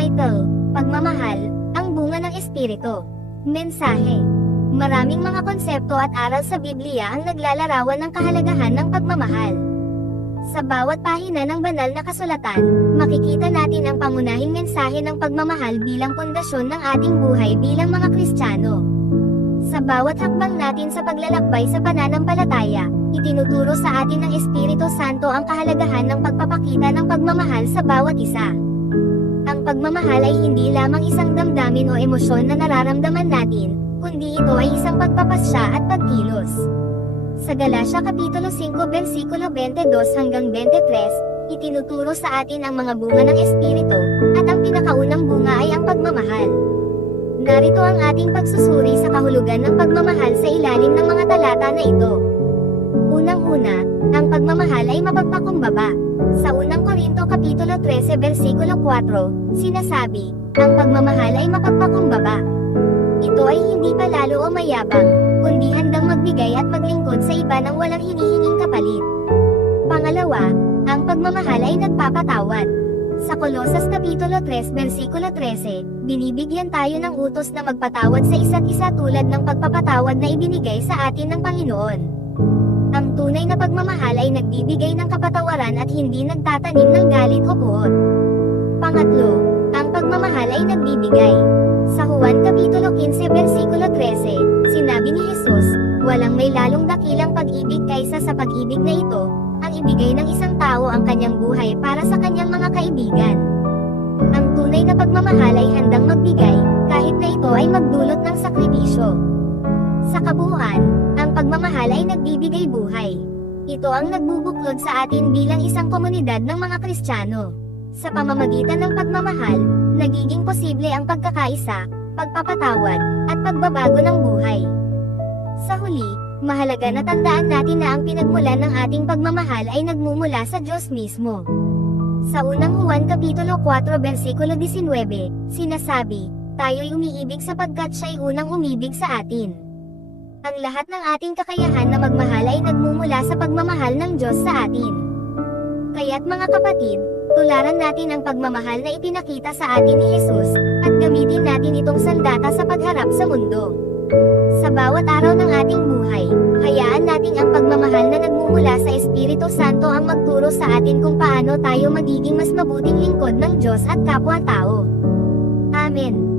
Title: Pagmamahal, ang bunga ng Espiritu. Mensahe: maraming mga konsepto at aral sa Biblia ang naglalarawan ng kahalagahan ng pagmamahal. Sa bawat pahina ng banal na kasulatan, makikita natin ang pangunahing mensahe ng pagmamahal bilang pundasyon ng ating buhay bilang mga Kristiyano. Sa bawat hakbang natin sa paglalakbay sa pananampalataya, itinuturo sa atin ng Espiritu Santo ang kahalagahan ng pagpapakita ng pagmamahal sa bawat isa. Ang pagmamahal ay hindi lamang isang damdamin o emosyon na nararamdaman natin, kundi ito ay isang pagpapasya at pagkilos. Sa Galacia Kapitulo 5 versikulo 22 hanggang 23, itinuturo sa atin ang mga bunga ng Espiritu, at ang pinakaunang bunga ay ang pagmamahal. Narito ang ating pagsusuri sa kahulugan ng pagmamahal sa ilalim ng mga talata na ito. Unang-una, ang pagmamahal ay mapagpakumbaba. Sa unang Korinto Kapitulo 13 versikulo 4, sinasabi, ang pagmamahal ay mapagpakumbaba. Ito ay hindi palalo o mayabang, kundi handang magbigay at maglingkod sa iba nang walang hinihinging kapalit. Pangalawa, ang pagmamahal ay nagpapatawad. Sa Colosas Kapitulo 3 versikulo 13, binibigyan tayo ng utos na magpatawad sa isa't isa tulad ng pagpapatawad na ibinigay sa atin ng Panginoon. Ang tunay na pagmamahal ay nagbibigay ng kapatawaran at hindi nagtatanim ng galit o puot. Pangatlo, ang pagmamahal ay nagbibigay. Sa Juan Kapitulo 15 versikulo 13, sinabi ni Jesus, walang may lalong dakilang pag-ibig kaysa sa pag-ibig na ito, ang ibigay ng isang tao ang kanyang buhay para sa kanyang mga kaibigan. Ang tunay na pagmamahal ay handang magbigay, kahit na ito ay magdulot ng sakripisyo. Sa kabuuan, ang pagmamahal ay nagbibigay buhay. Ito ang nagbubuklod sa atin bilang isang komunidad ng mga Kristiyano. Sa pamamagitan ng pagmamahal, nagiging posible ang pagkakaisa, pagpapatawad, at pagbabago ng buhay. Sa huli, mahalaga na tandaan natin na ang pinagmulan ng ating pagmamahal ay nagmumula sa Diyos mismo. Sa unang Juan Kapitulo 4 versikulo 19, sinasabi, tayo'y umiibig sapagkat siya'y unang umibig sa atin. Ang lahat ng ating kakayahan na magmahal ay nagmumula sa pagmamahal ng Diyos sa atin. Kaya't mga kapatid, tularan natin ang pagmamahal na ipinakita sa atin ni Jesus, at gamitin natin itong sandata sa pagharap sa mundo. Sa bawat araw ng ating buhay, hayaan nating ang pagmamahal na nagmumula sa Espiritu Santo ang magturo sa atin kung paano tayo magiging mas mabuting lingkod ng Diyos at kapwa-tao. Amen.